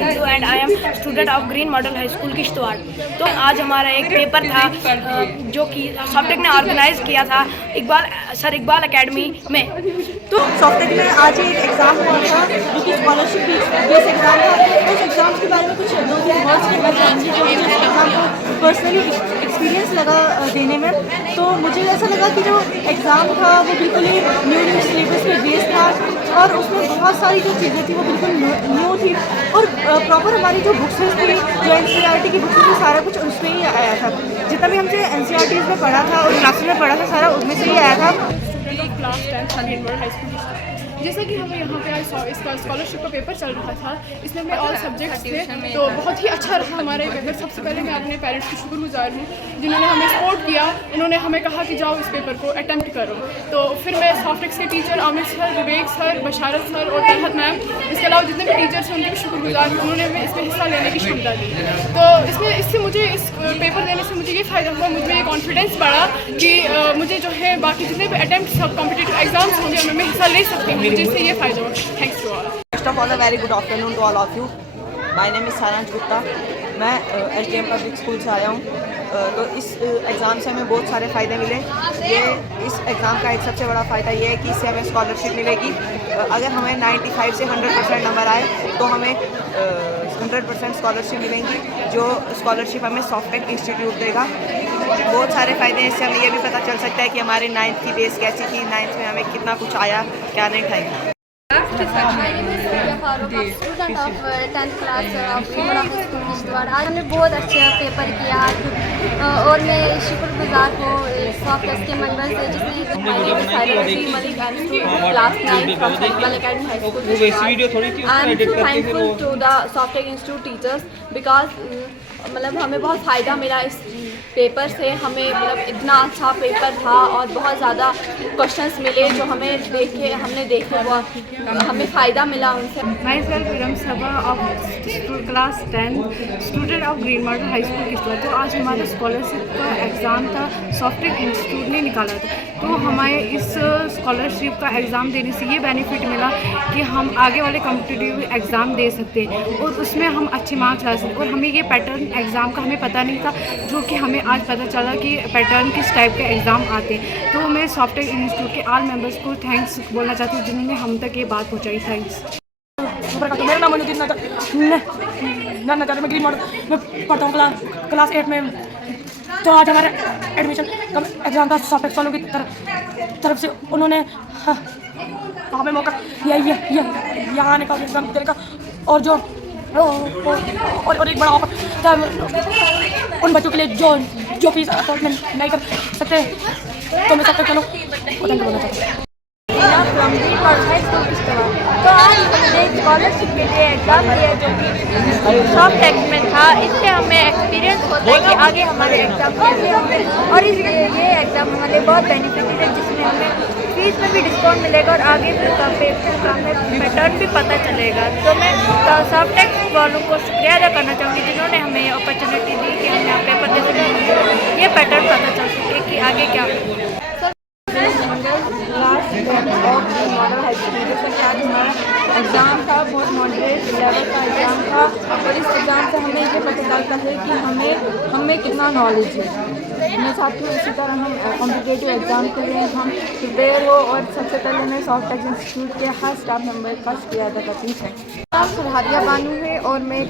Hindu and I am student of green model high school Kishtwar. तो आज हमारा एक पेपर था जो कि सॉफ्टेक ने ऑर्गेनाइज किया था इकबाल एकेडमी में। तो सॉफ्टेक में आज ही एक एग्ज़ाम हुआ था जो कि स्कॉलरशिप बेस्ड एग्ज़ाम था। उस एग्ज़ाम के बारे में कुछ 2-3 वर्ड्स कहना चाहेंगे जो मुझे एग्ज़ाम को पर्सनली एक्सपीरियंस लगा देने में। तो मुझे ऐसा लगा कि जो एग्ज़ाम था वो बिल्कुल ही न्यू सिलेबस पे बेस था और उसमें बहुत सारी जो चीज़ें थी वो बिल्कुल न्यू थी और प्रॉपर हमारी जो बुक्स थी जो NCERT की बुक्स थी सारा कुछ उसमें ही आया था। जितना भी हमसे NCERT में पढ़ा था और क्लासेस में पढ़ा था सारा उसमें से ही आया था। Class 10 green model high school. जैसा कि हमें यहाँ पे इसका स्कॉलरशिप का पेपर चल रहा था, इसमें हमें ऑल सब्जेक्ट्स थे तो बहुत ही अच्छा रहा हमारा ये पेपर। सबसे पहले मैं अपने पेरेंट्स की शुक्रगुजार हूँ जिन्होंने हमें सपोर्ट किया। उन्होंने हमें कहा कि जाओ इस पेपर को अटैम्प्ट करो। तो फिर मैं सॉफ्टेक्स के टीचर आमिर सर, विवेक सर, बशारत सर और तलहत मैम, इसके अलावा जितने भी टीचर्स हैं उनके भी शुक्रगुजार हूँ। उन्होंने हमें इसमें हिस्सा लेने की क्षमता दी। तो इससे मुझे इस पेपर देने से मुझे ये फ़ायदा हुआ, मुझे ये कॉन्फिडेंस बढ़ा कि मुझे जो है बाकी जितने भी अटैम्प्ट सब कॉम्पिटिटिव एग्जाम्स होंगे उनमें हिस्सा ले सकती हूँ, जिससे ये फ़ायदा हुआ। Thanks to all. First of all, a very good afternoon to all of you. My name is सारांश गुप्ता। मैं SDM पब्लिक स्कूल से आया हूँ। तो इस एग्ज़ाम से हमें बहुत सारे फ़ायदे मिले। इस एग्ज़ाम का एक सबसे बड़ा फ़ायदा ये है कि इससे हमें स्कॉलरशिप मिलेगी। अगर हमें 95 से 100% नंबर आए तो हमें 100% स्कॉलरशिप मिलेंगी, जो स्कॉलरशिप हमें सॉफ्टेक इंस्टीट्यूट देगा। बहुत सारे फ़ायदे हैं। इससे हमें ये भी पता चल सकता है कि हमारे 9th की बेस कैसी थी, 9th में हमें कितना कुछ आया, क्या नहीं था। My name is Surya Farooq, I'm student of 10th class of Green School Kishtwar. आज हमने बहुत अच्छा पेपर किया और मैं शुक्रगुजार हूँ सॉफ्टेक के मेंबर से जिसने My name is Harishri Malik, I'm student class 9 from Iqbal Academy High School Kishtwar. I'm so thankful to the Softeck Institute teachers because मतलब हमें बहुत फ़ायदा मिला इस पेपर से। हमें मतलब इतना अच्छा पेपर था और बहुत ज़्यादा क्वेश्चंस मिले जो हमने देखे वो हमें फ़ायदा मिला उनसे। Myself Iram Sabah of class 10 student of Green Model High School Kishtwar. तो आज हमारा स्कॉलरशिप का एग्ज़ाम था, सॉफ्टेक इंस्टीट्यूट ने निकाला था। तो हमारे इस स्कॉलरशिप का एग्ज़ाम देने से ये बेनिफिट मिला कि हम आगे वाले कॉम्पिटिटिव एग्ज़ाम दे सकते हैं और उसमें हम अच्छे मार्क्स ला सकते। और हमें ये पैटर्न एग्ज़ाम का हमें पता नहीं था, जो कि हमें आज पता चला कि पैटर्न किस टाइप के एग्ज़ाम आते हैं। तो मैं सॉफ्टेक इंस्टीट्यूट के ऑल मेंबर्स को थैंक्स बोलना चाहती हूँ जिन्होंने हम तक ये बात पहुँचाई। थैंक्स। मेरा नाम अनुदीन नजर, मैं ग्रीन मॉडल में पढ़ता हूँ क्लास 8 में। तो आज हमारे एडमिशन का एग्ज़ाम था सॉफ्टेक वालों की तरफ से। उन्होंने हमें मौका यहाँ आने का एग्ज़ाम देने का और जो और एक बड़ा ऑफर था उन बच्चों के लिए जो फीस अफोर्ड नहीं कर सकते। तो मैं सबसे चलो थैंक यू बोलना चाहता हूँ। From green model high school Kishtwar. तो आज हमने स्कॉलरशिप के लिए एग्ज़ाम दिया जो कि सॉफ्टेक में था। इससे हमें एक्सपीरियंस होता है कि आगे हमारे एग्ज़ाम कैसे होंगे और इसलिए ये एग्ज़ाम हमारे बहुत बेनिफिटेड है, जिसमें हमें फीस में भी डिस्काउंट मिलेगा और आगे फिर का पेपर का हमें पैटर्न भी पता चलेगा। तो मैं सॉफ्टेक वालों को शुक्रिया अदा करना चाहूँगी जिन्होंने हमें ये अपॉर्चुनिटी दी कि हम यहाँ पेपर दे सकें, ये पैटर्न पता चल सके कि आगे क्या मॉडल हाई स्कूल। जैसा कि आज हमारा एग्ज़ाम था, बहुत मॉडरेट लेवल का एग्ज़ाम था और इस एग्ज़ाम से हमें ये पता चलता है कि हमें कितना नॉलेज है। मैं चाहती हूँ इसी तरह हम कॉम्पिटिटिव एग्ज़ाम के लिए हम प्रिपेयर हो। और सबसे पहले मैं सॉफ्टेक इंस्टीट्यूट के हर स्टाफ मेंबर का शुक्रिया अदा करती हूँ। नाम सुरहारिया बानू है और मैं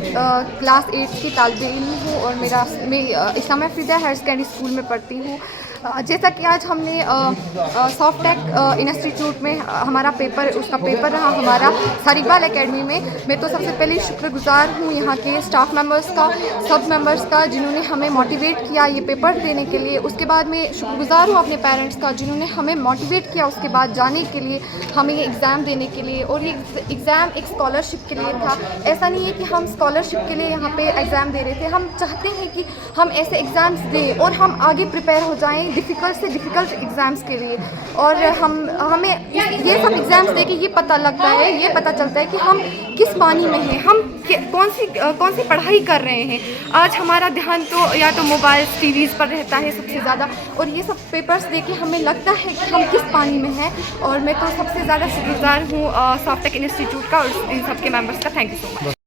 क्लास 8 की तालिबे इल्म हूँ और मैं Islamia Fida higher secondary school में पढ़ती हूँ। जैसा कि आज हमने सॉफ्टेक इंस्टीट्यूट में हमारा उसका पेपर रहा हमारा इकबाल एकेडमी में। मैं तो सबसे पहले शुक्रगुजार हूँ यहाँ के स्टाफ मेंबर्स का, सब मेंबर्स का जिन्होंने हमें मोटिवेट किया ये पेपर देने के लिए। उसके बाद मैं शुक्रगुजार हूँ अपने पेरेंट्स का जिन्होंने हमें मोटिवेट किया उसके बाद जाने के लिए, हमें ये एग्ज़ाम देने के लिए। और ये एग्ज़ाम एक स्कॉलरशिप के लिए था। ऐसा नहीं है कि हम स्कॉलरशिप के लिए यहाँ पे एग्ज़ाम दे रहे थे, हम चाहते हैं कि हम ऐसे एग्ज़ाम्स दें और हम आगे प्रिपेयर हो जाएँ डिफ़िकल्ट से डिफ़िकल्ट एग्ज़ाम्स के लिए। और हमें ये सब एग्ज़ाम्स दे के ये पता लगता है, ये पता चलता है कि हम किस पानी में हैं, हम कौन सी पढ़ाई कर रहे हैं। आज हमारा ध्यान तो या तो मोबाइल टीवीज़ पर रहता है सबसे ज़्यादा, और ये सब पेपर्स दे के हमें लगता है कि हम किस पानी में हैं। और मैं तो सबसे ज़्यादा शुक्रगुजार हूँ सॉफ्टेक इंस्टीट्यूट का और इन सब के मेंबर्स का। Thank you so much.